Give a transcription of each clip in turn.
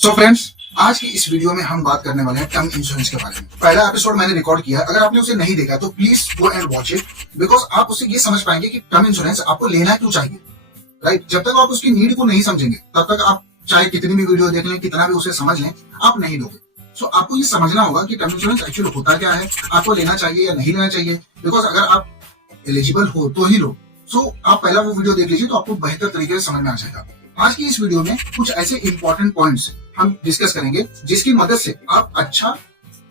So friends, आज की इस वीडियो में हम बात करने वाले हैं टर्म इंश्योरेंस के बारे में। पहला एपिसोड मैंने रिकॉर्ड किया, अगर आपने उसे नहीं देखा तो please go and watch it, because आप उससे ये समझ पाएंगे कि टर्म इंश्योरेंस आपको लेना क्यों चाहिए। राइट, जब तक आप उसकी नीड को नहीं समझेंगे तब तक आप चाहे कितनी भी वीडियो देख लें, कितना भी उसे समझ लें, आप नहीं लोगे। सो आपको ये समझना होगा कि टर्म इंश्योरेंस एक्चुअली होता क्या है, आपको लेना चाहिए या नहीं लेना चाहिए। बिकॉज अगर आप एलिजिबल हो तो ही लो। सो आप पहला वो वीडियो देख लीजिए तो आपको बेहतर तरीके से समझ में आ जाएगा। आज की इस वीडियो में कुछ ऐसे इंपॉर्टेंट पॉइंट्स हम डिस्कस करेंगे जिसकी मदद से आप अच्छा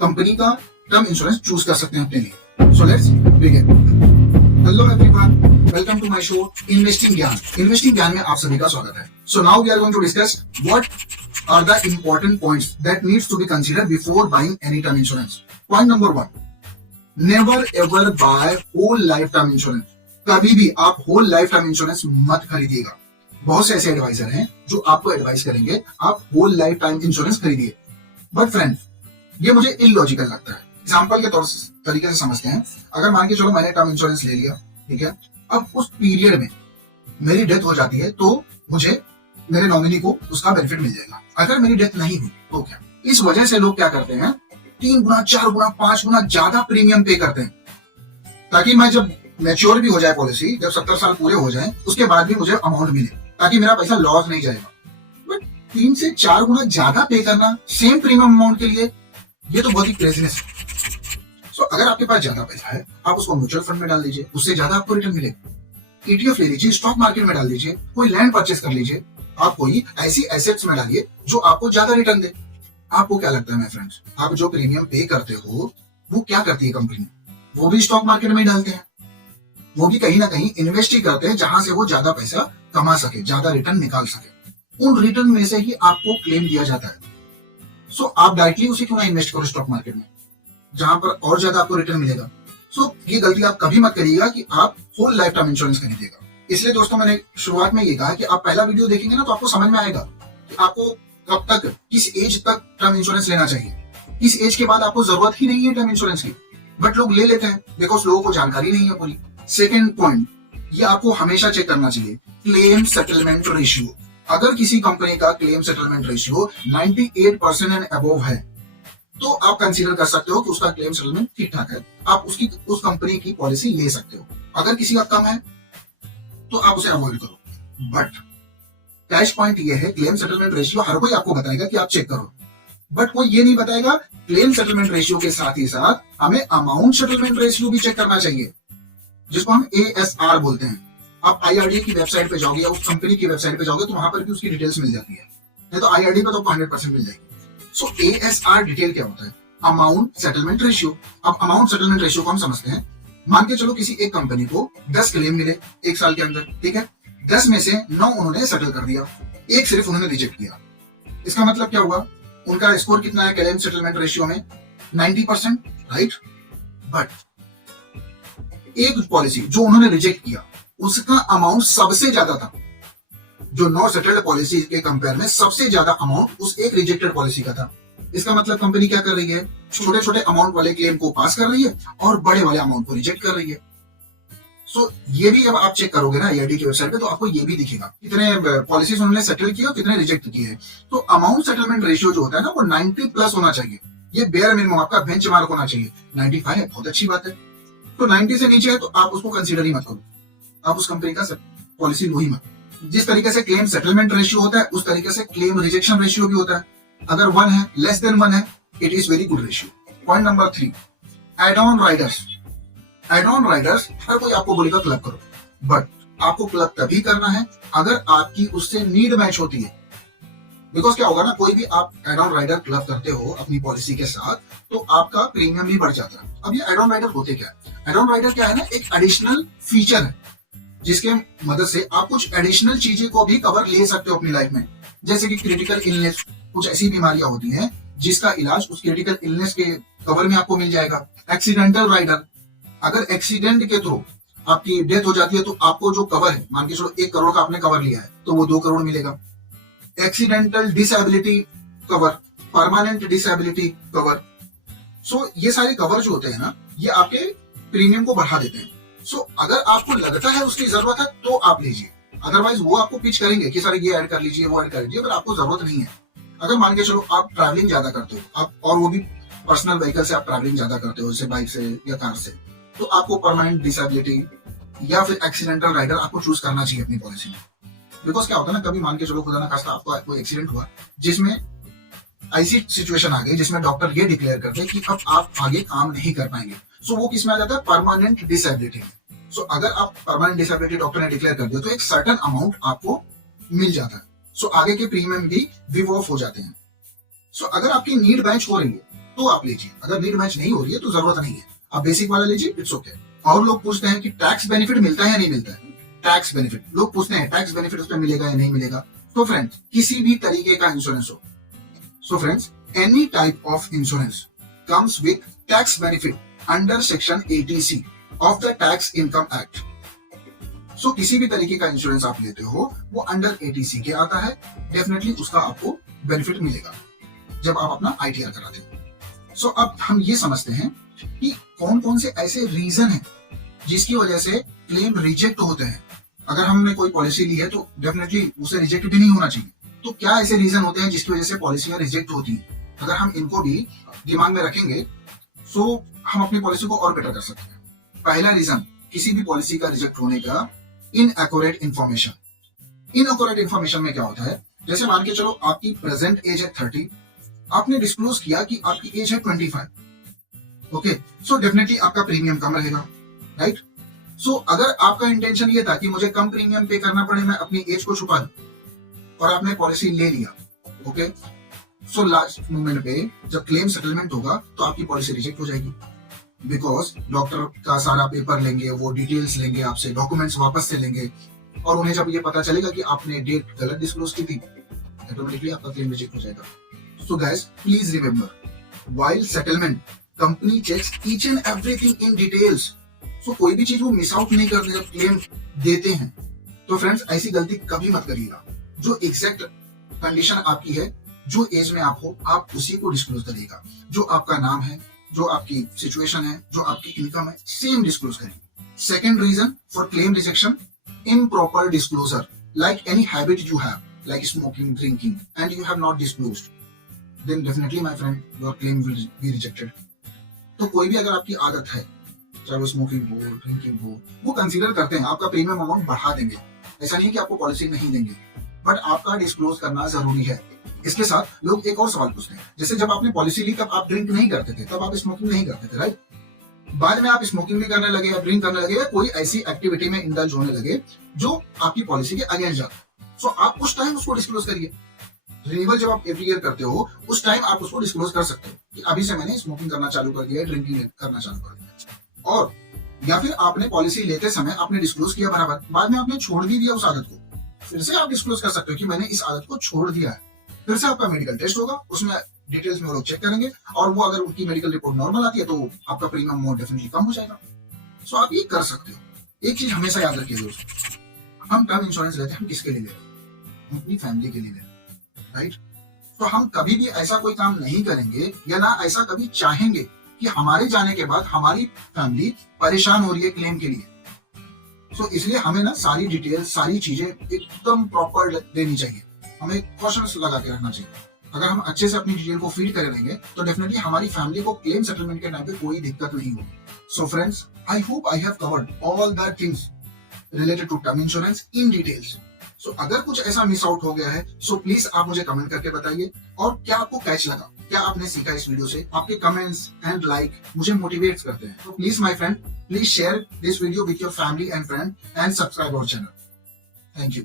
कंपनी का टर्म इंश्योरेंस चूज कर सकते हैं अपने लिए। So let's begin. Hello everyone, welcome to my show investing Gyaan. Investing Gyaan में आप सभी का स्वागत है। So now we are going to discuss what are the important points that needs to be considered before buying any term insurance. Point number 1, never ever buy whole life term insurance. कभी भी आप whole life term insurance मत खरीदिएगा। बहुत से ऐसे adviser हैं जो आपको एडवाइस करेंगे आप होल लाइफ टाइम इंश्योरेंस खरीदिए, बट फ्रेंड ये मुझे इलॉजिकल लगता है। एग्जांपल के तरीके से समझते हैं। अगर मान के चलो मैंने टर्म इंश्योरेंस ले लिया, ठीक है, अब उस पीरियड में मेरी डेथ हो जाती है तो मुझे मेरे नॉमिनी को उसका बेनिफिट मिल जाएगा। अगर मेरी डेथ नहीं हुई तो क्या? इस वजह से लोग क्या करते हैं, 3 गुना 4 गुना 5 गुना ज्यादा प्रीमियम पे करते हैं, ताकि मैं जब मैच्योर भी हो जाए पॉलिसी, जब 70 साल पूरे हो जाए उसके बाद भी मुझे अमाउंट मिले, ताकि मेरा पैसा लॉस नहीं जाएगा। बट 3 से 4 गुना ज्यादा पे करना सेम प्रीमियम अमाउंट के लिए, ये तो बहुत ही क्रेजीनेस है। सो अगर आपके पास ज्यादा पैसा है, आप उसको म्यूचुअल फंड में डाल दीजिए, उससे ज्यादा आपको रिटर्न मिलेगा। ETF ले लीजिए, स्टॉक मार्केट में डाल दीजिए, कोई लैंड परचेस कर लीजिए, आप कोई ऐसी एसेट्स में डालिए जो आपको ज्यादा रिटर्न दे। आपको क्या लगता है मेरे फ्रेंड्स, आप जो प्रीमियम पे करते हो वो क्या करती है कंपनी? वो भी स्टॉक मार्केट में ही डालते हैं, वो भी कहीं ना कहीं इन्वेस्ट ही करते हैं जहां से वो ज्यादा पैसा कमा सके, ज्यादा रिटर्न निकाल सके। उन रिटर्न में से ही आपको क्लेम दिया जाता है। सो आप डायरेक्टली उसे क्यों ना इन्वेस्ट करो स्टॉक मार्केट में, जहां पर और ज्यादा आपको रिटर्न मिलेगा। सो ये गलती आप कभी मत करिएगा कि आप होल लाइफ टाइम इंश्योरेंस खरीदिएगा। इसलिए दोस्तों मैंने शुरुआत में ये कहा कि आप पहला वीडियो देखेंगे ना तो आपको समझ में आएगा कि आपको कब तक, किस एज तक टर्म इंश्योरेंस लेना चाहिए। इस एज के बाद आपको जरूरत ही नहीं है टर्म इंश्योरेंस की, बट लोग ले लेते हैं बिकॉज लोगों को जानकारी नहीं है पूरी। सेकेंड पॉइंट, ये आपको हमेशा चेक करना चाहिए, क्लेम सेटलमेंट रेशियो। अगर किसी कंपनी का claim settlement ratio 98% and above है तो आप कंसीडर कर सकते हो कि उसका क्लेम सेटलमेंट ठीक ठाक है, आप उस कंपनी की पॉलिसी ले सकते हो। अगर किसी का कम है तो आप उसे अवॉइड करो। बट कैश पॉइंट ये है, क्लेम सेटलमेंट रेशियो हर कोई आपको बताएगा कि आप चेक करो, बट कोई ये नहीं बताएगा क्लेम सेटलमेंट रेशियो के साथ ही साथ हमें अमाउंट सेटलमेंट रेशियो भी चेक करना चाहिए, जिसको हम ASR बोलते हैं। आप IRDA की वेबसाइट पे जाओगे या उस कंपनी की वेबसाइट पे जाओगे तो वहां पर भी उसकी डिटेल्स मिल जाती है, नहीं तो IRDA पे तो 100% मिल जाएगी। सो ASR डिटेल क्या होता है? Amount settlement ratio. अब अमाउंट सेटलमेंट रेशियो को हम समझते हैं। मान के चलो किसी एक कंपनी को 10 क्लेम मिले 1 साल के अंदर, ठीक है, 10 में से 9 उन्होंने सेटल कर दिया, एक सिर्फ उन्होंने रिजेक्ट किया। इसका मतलब क्या हुआ? उनका स्कोर कितना है क्लेम सेटलमेंट रेशियो में? 90%, राइट। बट एक पॉलिसी जो उन्होंने रिजेक्ट किया उसका अमाउंट सबसे ज्यादा था, जो 9 सेटल्ड पॉलिसी के कंपेयर में सबसे ज्यादा अमाउंट उस एक रिजेक्टेड पॉलिसी का था। इसका मतलब कंपनी क्या कर रही है, छोटे छोटे अमाउंट वाले क्लेम को पास कर रही है और बड़े वाले अमाउंट को रिजेक्ट कर रही है। सो ये भी अब आप चेक करोगे ना IRDA की वेबसाइट पे तो आपको ये भी दिखेगा कितने पॉलिसीज उन्होंने सेटल किए और कितने रिजेक्ट किए हैं। तो अमाउंट सेटलमेंट रेशियो जो होता है ना वो 90+ होना चाहिए। ये बेयर मिनिमम आपका बेंचमार्क होना चाहिए। 95 है, बहुत अच्छी बात है। तो 90 से नीचे है तो आप उसको कंसीडर ही मत करो, आप उस कंपनी का पॉलिसी लो ही मत। जिस तरीके से क्लेम सेटलमेंट रेशियो होता है उस तरीके से क्लेम रिजेक्शन रेशियो भी होता है। अगर 1 है, लेस देन 1 है, it is very good ratio. Point number 3, add on riders. Add on riders हर कोई आपको बोलेगा क्लब करो, बट आपको क्लब तभी करना है अगर आपकी उससे नीड मैच होती है। बिकॉज क्या होगा ना, कोई भी आप एड ऑन राइडर क्लब करते हो अपनी पॉलिसी के साथ तो आपका प्रीमियम भी बढ़ जाता है। अब ये एड ऑन राइडर होते क्या है? एड ऑन राइडर क्या है ना, एक एडिशनल फीचर है जिसके मदद से आप कुछ एडिशनल चीजें को भी कवर ले सकते हो अपनी लाइफ में। जैसे कि क्रिटिकल इलनेस, कुछ ऐसी बीमारियां होती हैं जिसका इलाज उस क्रिटिकल इलनेस के कवर में आपको मिल जाएगा। एक्सीडेंटल राइडर, अगर एक्सीडेंट के थ्रू आपकी डेथ हो जाती है तो आपको जो कवर है, मान के चलो 1 करोड़ का आपने कवर लिया है तो वो 2 करोड़ मिलेगा। Accidental disability cover, permanent disability cover. So ये सारे कवर जो होते हैं ना ये आपके प्रीमियम को बढ़ा देते हैं। सो अगर आपको लगता है उसकी जरूरत है तो आप लीजिए, अदरवाइज वो आपको पिच करेंगे कि सर ये ऐड कर लीजिए वो ऐड कर लीजिए, पर आपको जरूरत नहीं है। अगर मान के चलो आप ट्रैवलिंग ज्यादा करते हो, आप और वो भी पर्सनल व्हीकल से आप ट्रैवलिंग ज्यादा करते हो, जैसे बाइक से या कार से, तो आपको परमानेंट डिसेबिलिटी या फिर एक्सीडेंटल राइडर आपको चूज करना चाहिए अपनी पॉलिसी में। बिकॉज क्या होता है ना, कभी मान के चलो खुदा ना खास्ता आपको कोई एक्सीडेंट हुआ जिसमें ऐसी सिचुएशन आ गई जिसमें डॉक्टर ये डिक्लेयर करते कि अब आप आगे काम नहीं कर पाएंगे, सो वो किस में आ जाता है, परमानेंट डिसेबिलिटी। सो अगर आप परमानेंट डिसेबिलिटी डॉक्टर ने डिक्लेयर कर दिया तो एक सर्टेन अमाउंट आपको मिल जाता है। सो आगे के प्रीमियम भी विव ऑफ हो जाते हैं। सो अगर आपकी नीड मैच हो रही है तो आप लीजिए, अगर नीड मैच नहीं हो रही है तो जरूरत नहीं है, आप बेसिक वाला लीजिए, इट्स ओके। और लोग पूछते हैं कि टैक्स बेनिफिट मिलता है या नहीं मिलता है। टैक्स बेनिफिट लोग पूछते हैं, टैक्स बेनिफिट उसमें मिलेगा या नहीं मिलेगा। तो फ्रेंड्स, किसी भी तरीके का इंश्योरेंस हो, so friends any type of insurance comes with tax benefit under section 80C of the tax income act. So किसी भी तरीके का इंश्योरेंस आप लेते हो वो अंडर 80C के आता है, डेफिनेटली उसका आपको बेनिफिट मिलेगा जब आप अपना ITR कराते हो। सो अब हम ये समझते हैं कि कौन कौन से ऐसे रीजन हैं जिसकी वजह से क्लेम रिजेक्ट होते हैं। अगर हमने कोई पॉलिसी ली है तो डेफिनेटली उसे रिजेक्ट भी नहीं होना चाहिए, तो क्या ऐसे रीजन होते हैं जिसकी वजह से पॉलिसियां रिजेक्ट होती हैं। अगर हम इनको भी दिमाग में रखेंगे तो हम अपनी पॉलिसी को और बेटर कर सकते हैं। पहला रीजन किसी भी पॉलिसी का रिजेक्ट होने का, इनएक्यूरेट इंफॉर्मेशन। इनएक्यूरेट इंफॉर्मेशन में क्या होता है, जैसे मान के चलो आपकी प्रेजेंट एज है 30, आपने डिस्क्लोज किया कि आपकी एज है 25, ओके, सो डेफिनेटली आपका प्रीमियम कम रहेगा, राइट। सो अगर आपका इंटेंशन ये था कि मुझे कम प्रीमियम पे करना पड़े, मैं अपनी एज को छुपा दूं, और आपने पॉलिसी ले लिया, ओके, सो लास्ट मोमेंट पे जब क्लेम सेटलमेंट होगा तो आपकी पॉलिसी रिजेक्ट हो जाएगी। बिकॉज डॉक्टर का सारा पेपर लेंगे, वो डिटेल्स लेंगे आपसे, डॉक्यूमेंट्स वापस से लेंगे, और उन्हें जब ये पता चलेगा कि आपने डेट गलत डिस्क्लोज की थी, ऑटोमेटिकली आपका क्लेम रिजेक्ट हो जाएगा। So guys please remember, while settlement company checks each and everything in details. So कोई भी चीज वो मिस आउट नहीं करते जब क्लेम देते हैं। तो फ्रेंड्स ऐसी गलती कभी मत करिएगा। जो एग्जैक्ट कंडीशन आपकी है, जो एज में आप हो, आप उसी को डिस्क्लोज करिएगा। जो आपका नाम है, जो आपकी सिचुएशन है, जो आपकी इनकम है, सेम डिस्क्लोज करिए। Second reason for claim rejection, improper disclosure, like any habit you have, like smoking, drinking, and you have not disclosed, then definitely my friend your claim will be rejected. तो कोई भी अगर आपकी आदत है, चाहे वो स्मोकिंग हो, ड्रिंकिंग हो, वो कंसीडर करते हैं, आपका प्रीमियम अमाउंट बढ़ा देंगे। ऐसा नहीं कि आपको पॉलिसी नहीं देंगे, बट आपका डिस्क्लोज करना जरूरी है। इसके साथ लोग एक और सवाल पूछते हैं, जैसे जब आपने पॉलिसी ली तब आप ड्रिंक नहीं करते थे, तब आप स्मोकिंग नहीं करते थे, राइट। बाद में आप स्मोकिंग भी करने लगे या ड्रिंक करने लगे या कोई ऐसी एक्टिविटी में इंडल्ज होने लगे जो आपकी पॉलिसी के अगेंस्ट जाता है, सो आप उस टाइम उसको डिस्क्लोज करिए। रिन्यूअल जब आप एवरी ईयर करते हो उस टाइम आप उसको डिस्क्लोज कर सकते हो कि अभी से मैंने स्मोकिंग करना चालू कर दिया है, ड्रिंकिंग करना चालू कर दिया। और या फिर आपने पॉलिसी लेते समय आपने डिस्क्लोज किया बराबर, बाद में आपने छोड़ भी दिया उस आदत को, फिर से आप डिस्क्लोज कर सकते हो कि मैंने इस आदत को छोड़ दिया है। फिर से आपका मेडिकल टेस्ट होगा, उसमें डिटेल्स में वो लोग चेक करेंगे, और वो अगर उनकी मेडिकल रिपोर्ट नॉर्मल आती है तो आपका प्रीमियम अमाउंट डेफिनेटली कम हो जाएगा। सो आप ये कर सकते हो। एक चीज हमेशा याद रखिए दोस्तों, हम टर्म इंश्योरेंस लेते हैं, हम किसके लिए ले रहे हैं, हम अपनी फैमिली के लिए ले रहे हैं, राइट। तो हम कभी भी ऐसा कोई काम नहीं करेंगे या ना ऐसा कभी चाहेंगे कि हमारे जाने के बाद हमारी फैमिली परेशान हो रही है क्लेम के लिए। सो इसलिए हमें ना सारी डिटेल, सारी चीजें एकदम प्रॉपर देनी चाहिए, हमें कॉशंस लगा के रखना चाहिए। अगर हम अच्छे से अपनी डिटेल को फीड कर लेंगे तो डेफिनेटली हमारी फैमिली को क्लेम सेटलमेंट के टाइम पे कोई दिक्कत नहीं होगी। So friends, I hope I have covered all the things related to term insurance in details. So अगर कुछ ऐसा मिस आउट हो गया है सो प्लीज आप मुझे कमेंट करके बताइए, और क्या आपको कैच लगा, क्या आपने सीखा इस वीडियो से। आपके कमेंट्स एंड लाइक मुझे मोटिवेट करते हैं। तो please my friend, please share this video with your family and friend and subscribe our channel. Thank you.